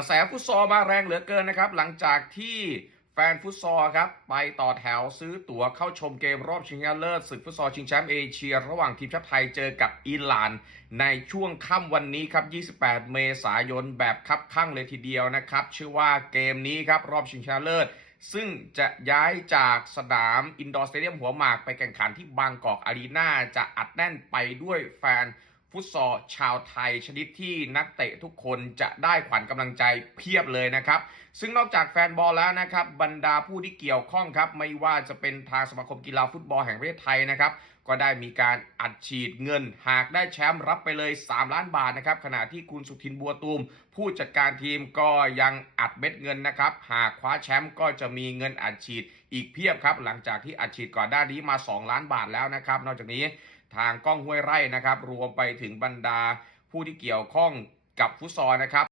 กระแสฟุตซอลมาแรงเหลือเกินนะครับ หลังจากที่แฟนฟุตซอลครับ ไปต่อแถวซื้อตั๋วเข้าชมเกมรอบชิงชนะเลิศศึกฟุตซอลชิงแชมป์เอเชีย ระหว่างทีมชาติไทยเจอกับอิหร่าน ในช่วงค่ำวันนี้ครับ 28 เมษายนแบบคับข้างเลยทีเดียวนะครับ ชื่อว่าเกมนี้ครับ รอบชิงชนะเลิศซึ่งจะย้ายจากสนามอินดอร์สเตเดียมหัวหมากไปแข่งขันที่บางกอกอารีนาจะอัดแน่นไปด้วยแฟน ฟุตซอลชาวไทยชนิดที่นักเตะทุกคนจะได้ขวัญกำลังใจเพียบเลยนะครับ ซึ่งนอกจากแฟนบอลแล้วนะครับ บรรดาผู้ที่เกี่ยวข้องครับ ไม่ว่าจะเป็นทางสมาคมกีฬาฟุตบอลแห่งประเทศไทยนะครับ ก็ได้มีการอัดฉีดเงิน หากได้แชมป์รับไปเลย 3 ล้านบาทนะครับ ขณะที่คุณสุทินบัวตูม ผู้จัดการทีมก็ยังอัดเม็ดเงินนะครับ หากคว้าแชมป์ก็จะมีเงินอัดฉีดอีกเพียบครับ หลังจากที่อัดฉีดก่อนหน้านี้มา 2 ล้านบาทแล้วนะครับ นอกจากนี้ ทางกล้องห้วยไร่นะครับ รวมไปถึงบรรดาผู้ที่เกี่ยวข้องกับฟุตซอลนะครับ